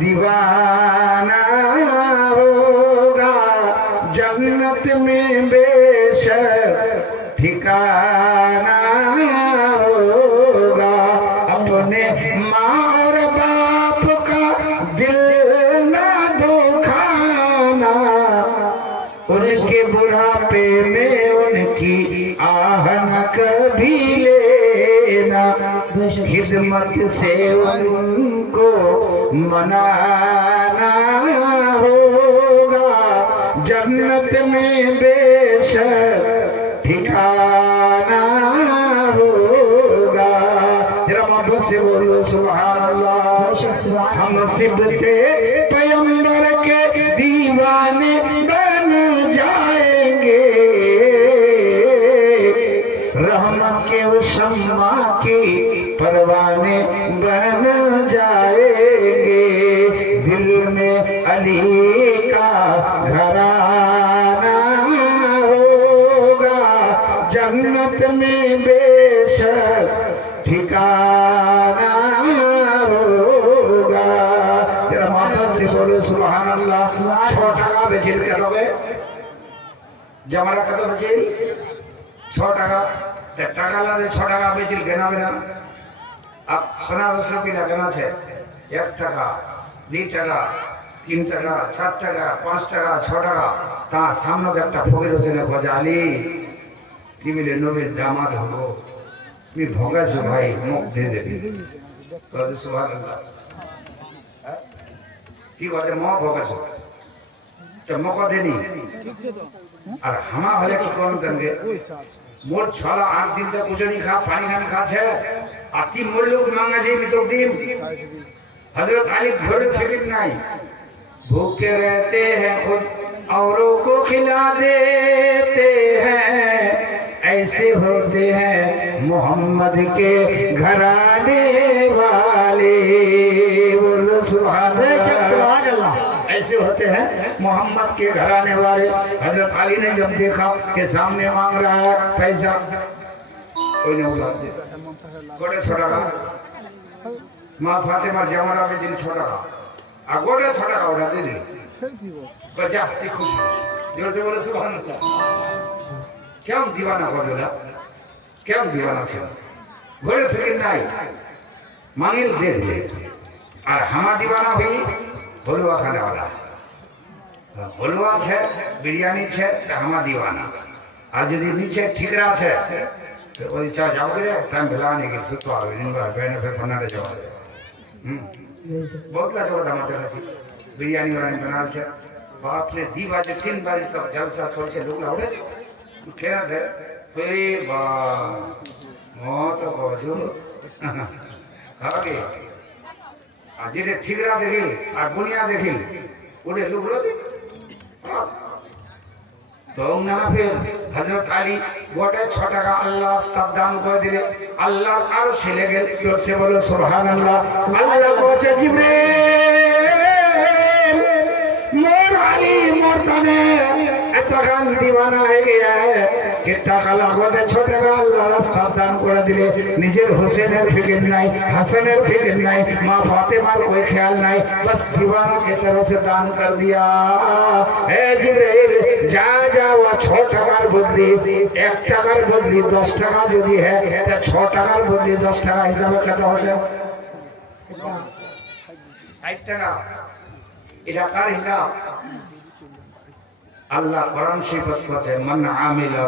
दीवाना होगा जन्नत में बेशक ठिकाना होगा। अपने माँ और बाप का दिल ना दुखाना, उनके बुढ़ापे में उनकी आह न कभी लेना, खिदमत से उनको मनाना होगा जन्नत में बेशक ठिकाना होगा। जरा मोहब्बत से बोलो सुभान अल्लाह। हम सिबते पैगंबर के दीवाने बन जाएंगे, रहमत के उस शम्मा की परवाने बन जाएंगे। दिल में अली का घराना होगा जन्नत में बेशक ठिकाना होगा। जरा मोहब्बत से बोलो सुभान अल्लाह। 6 টাকা বেচিল কত হবে? জামাটা কত বেচিল? 6 টাকা। টাকা লাগে 6 টাকা বেচিল কেনাবে না। अब সোনা রসুন কি লাগানো আছে? 1 টাকা, 2 টাকা, 3 টাকা, 4 টাকা, 5 টাকা, 6 টাকা। তার সামনে একটা ফকির হোসেন গজালি, কি মিলে নবীর দামাত হবো, তুমি ভগাছো ভাই, মুখ দিয়ে দেবি। সুবহানাল্লাহ। কি বলে মা ভগাছো চমক দেনি। আর হামা হলে কি করুন দেনগে? मोर छाला 8 दिन तक कुछ नहीं खा, पानी खान खा छे। आती मोर लोग मांगा जे भी तो दिन हजरत अली घर फिर नहीं भूखे रहते हैं, खुद औरों को खिला देते हैं। ऐसे होते हैं मोहम्मद के घराने वाले। बोलो सुभान अल्लाह। ऐसे होते हैं मोहम्मद के घराने वाले। हजरत अली ने जब देखा कि सामने मांग रहा है पैसा, कोई नहीं उठा देता। गोटे 6 টাকা माँ फातिमार জামাটা বেচিল 6 টাকা, আর গোটে 6 টাকা ওটা দিয়ে দিল। बचा ती खुशी जोर से बोलो सुभान अल्लाह। क्या दीवाना हो गया, क्या दीवाना से घोड़े फिक्र नहीं मांगिल दे दे। और हमा दीवाना हुई हलवा खाने वाला, हलवा छे बिरयानी छे हमा दीवाना। और यदि नीचे ठिकरा छे तो ओई चा जाओ रे टाइम भेलाने के सुतो आवे दिन बार बेने फिर बनाते जाओ। बहुत ला जो हमारे আছে बिरयानी वाला बनाल छे। बाप ने 2 बजे 3 बजे तक जलसा छोड़ के लोग लाउडे खेला दे फिर बा मौत बजो आगे आज जे ठिकरा देखिल और बुनिया देखिल ওরে লুকলো তো না ফের হযরত আলী গোটে 6 টাকা আল্লাহ রাস্তার দান করে দিলে আল্লাহ আর ছেলে গেল। জোর সে বলো সুবহানাল্লাহ। আল্লাহ বলছে জিবরিল मोर अली मोरतने এতখান दीवाना হয়ে গিয়া कि টাকা লাগবে 6 টাকা আল্লাহ রাস্তার দান করে দিলে। নিজের হোসেনের ফিকির নাই, হাসানের ফিকির নাই, মা ফাতেমার कोई ख्याल नहीं, बस दीवाना की तरह से दान कर दिया। हे जिब्राइल जा जा वो 6 টাকার বদলি 1 টাকার বদলি 10 টাকা যদি है तो 6 টাকার বদলি 10 টাকা হিসাবে কত হচ্ছে? 1 টাকা। এটা কার হিসাব? আল্লাহ কোরআন শরীফে বলেছে মান আমিলা